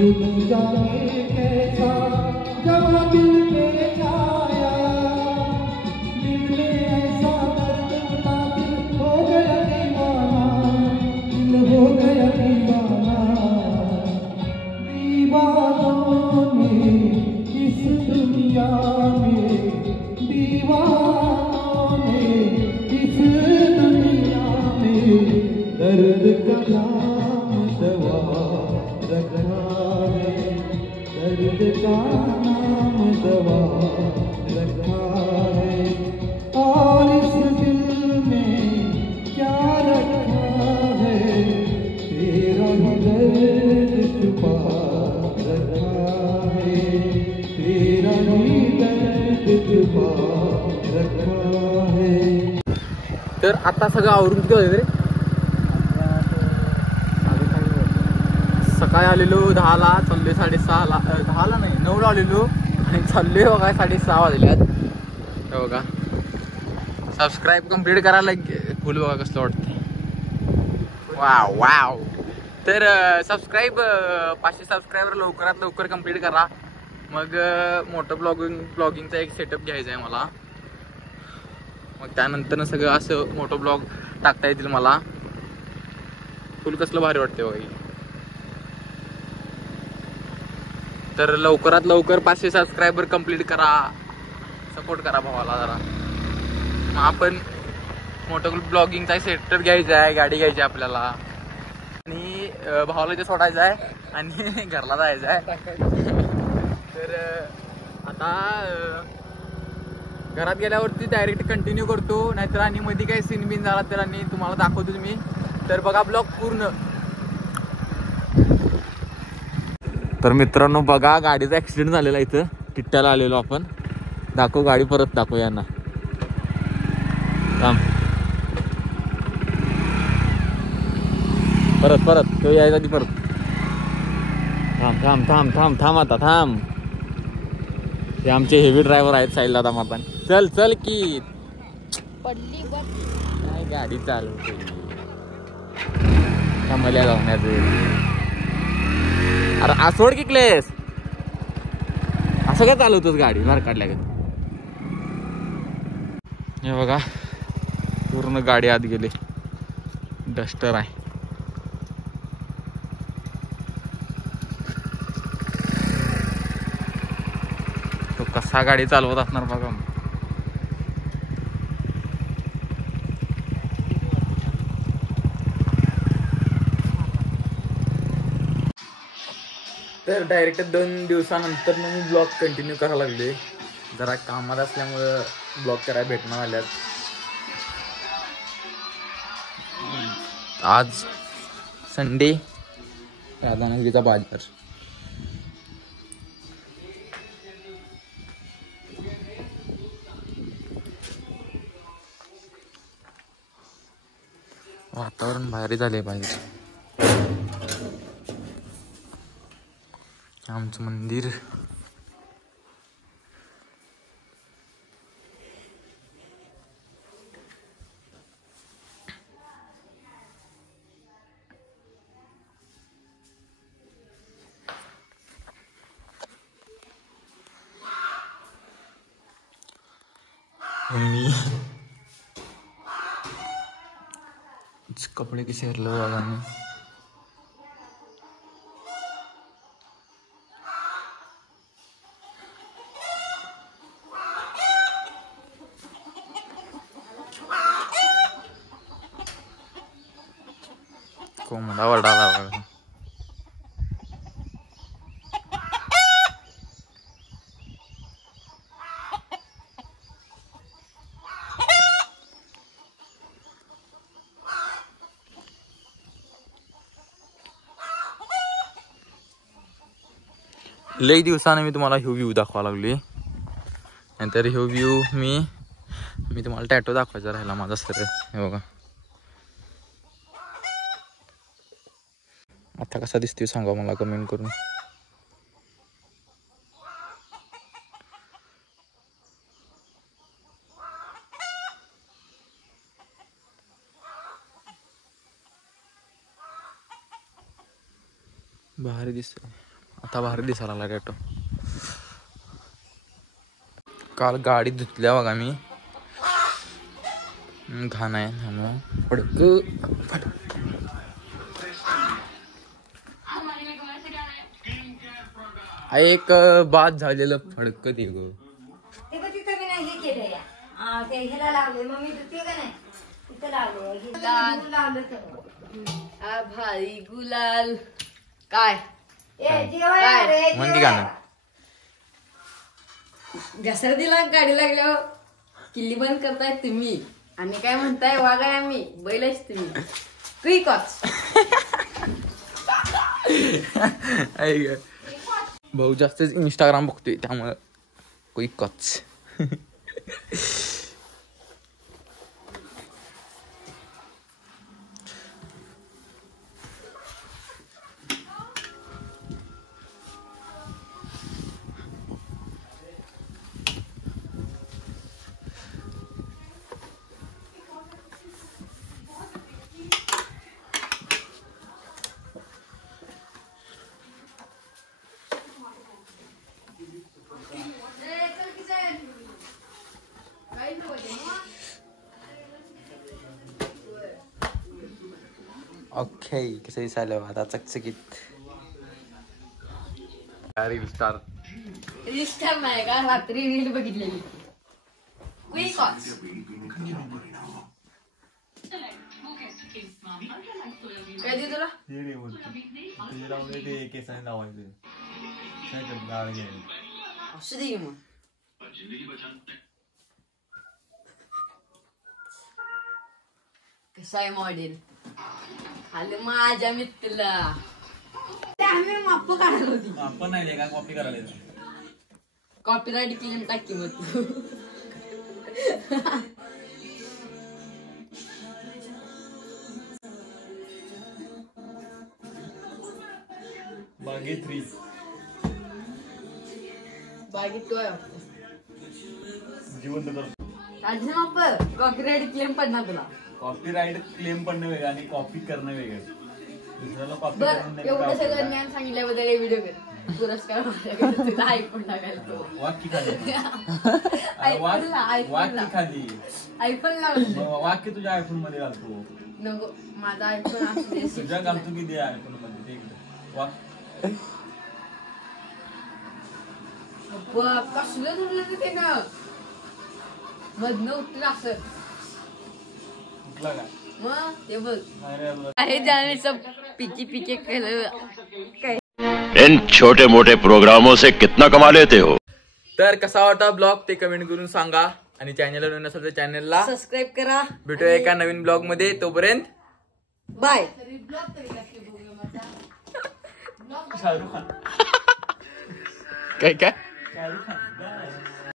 जुनून जाने कैसा जब दिल पे छाया, दिल में ऐसा दर्द उठा, दिल हो गया दीवाना, दिल हो गया दीवाना। दीवानों ने इस दुनिया में, दीवानों ने इस दुनिया में दर्द का नाम दवा रखा है, दर्द का नाम दवा रखा है। और इस दिल में क्या रखा है, तेरा ही दर्द छुपा रखा है, तेरा ही दर्द छुपा रखा है। तर आता सगळं आवरून किती वाजले रे? सकाळी आलेलो 10ला, चाललोय 6:30ला, 10ला नाही 9ला आलेलो आणि चाललोय बघा 6:30 वाजल्यात. बघा सबस्क्राईब कंप्लीट करायला फुल बघा कसं वाटते. Wow wow. तर सबस्क्राईब 500 सबस्क्रायबर लवकरात लवकर कंप्लीट करा. मग मोठं ब्लॉगिंगचा एक सेटअप घ्यायचा आहे मला. मग त्यानंतर सगळं असं मोठं ब्लॉग टाकता येतील मला. फुल कसलं भारी वाटते बघा. तर लवकरात लवकर 500 सबस्क्रायबर कंप्लीट करा. सपोर्ट करा भावाला जरा. मग आपण मोठं ब्लॉगिंगचा सेटअप घ्यायचा आहे, गाडी घ्यायची आपल्याला आणि भावाला इथे सोडायचं आहे आणि घरला जायचं आहे. तर आता घरात गेल्यावरती डायरेक्ट कंटिन्यू करतो, नाहीतर आणि मध्ये काही सीन बिन झाला तर आणि तुम्हाला दाखवतो तुम्ही. तर बघा ब्लॉग पूर्ण. तर मित्रांनो बघा गाडीचा ॲक्सिडेंट झालेला इथं. टिट्ट्याला आलेलो आपण. दाखव गाडी, परत दाखव यांना. थांब परत परत तो यायचा आधी परत. थांब थांब थांब थांब थांब आता थांब. ते आमचे हेवी ड्रायव्हर आहेत साईडला आता मापान. चल चल की पडली बट काय गाडी चालवते कमल्या जाण्याचे. अरे आसोड की क्लेस असं काय चालवतोस गाडी बाहेर काढल्या का? हे बघा पूर्ण गाडी आत गेली. डस्टर आहे. तो कसा गाडी चालवत असणार बघा. तर डायरेक्ट 2 दिवसानंतर मी ब्लॉग कंटिन्यू करायला लागले. जरा कामात असल्यामुळं ब्लॉग करायला भेटणार आल्यात. आज संडे, राधानगरीचा बाजार. वातावरण भारी झाले पाहिजे. आमचं मंदिर. मी कपडे किसे हरलो बघा. कोंबडा वडाला बघा. लई दिवसाने मी तुम्हाला ह्यो व्ह्यू दाखवा लागली. नंतर ह्यो व्ह्यू मी तुम्हाला टॅटो दाखवायचा राहिला माझा सर. हे बघा आता कसा दिसतोय सांगा मला कमेंट करून. भारी दिसतोय. आता भारी दिसायला लागला टॅटो. काल गाडी धुतल्या बघा मी, घाण आहे त्यामुळं फडक. एक बाद झालेलं फडक ते ग. भारी गुलाल काय म्हणते गाणं. घसर दिला गाडी लागल्यावर किल्ली बंद करताय तुम्ही आणि काय म्हणताय वागाय आम्ही बैलच तुम्ही. क्विकॉच भाऊ जास्तच इंस्टाग्राम बघतोय त्यामुळं क्विकॉच. ओके कसं दिसायलं आता चकचकीत. रील स्टार नाही का रात्री रील बघितलेली. क्विकॉच कधी तुला असू दे मग. कसा आहे मॉडेल आलं माझ्या मित्राला. आम्ही माप काढायला होती. आपण नाही का कॉपी करायला. कॉपीराईट क्लेम टाकी मग तू. बागी 3 बागी 2 जिवंत माझे माप कॉपीराईट क्लेम पडणार तुला. कॉपीराईट क्लेम करणं वेगळं आणि कॉपी करणं वेगळं. दुसऱ्याला कॉपी बरं एवढं सगळं ज्ञान सांगितल्याबद्दल हे व्हिडिओ कर. पुरस्कार तुला आयफोन टाकायला तो. वाक्य खाली वाक्य खाली आयफोन लावलं वाक्य तुझ्या आयफोन मध्ये घालतो. नको माझा आयफोन असू तुझ्या घालतो की दे आयफोन मध्ये कसलं धरलं ते ना मधनं उठलं असं कुठला काय मग ते बघ आहे जाण्याचं पिकी पिके केलं काय. इन छोटे मोटे प्रोग्रामों से कितना कमा लेते हो. तर कसा वाटता ब्लॉग ते कमेंट करून सांगा आणि चॅनलला नवीन असेल तर चॅनलला सबस्क्राईब करा. भेटूया एका नवीन ब्लॉग मध्ये. तोपर्यंत बाय. शाहरुख खान काय काय शाहरुख खान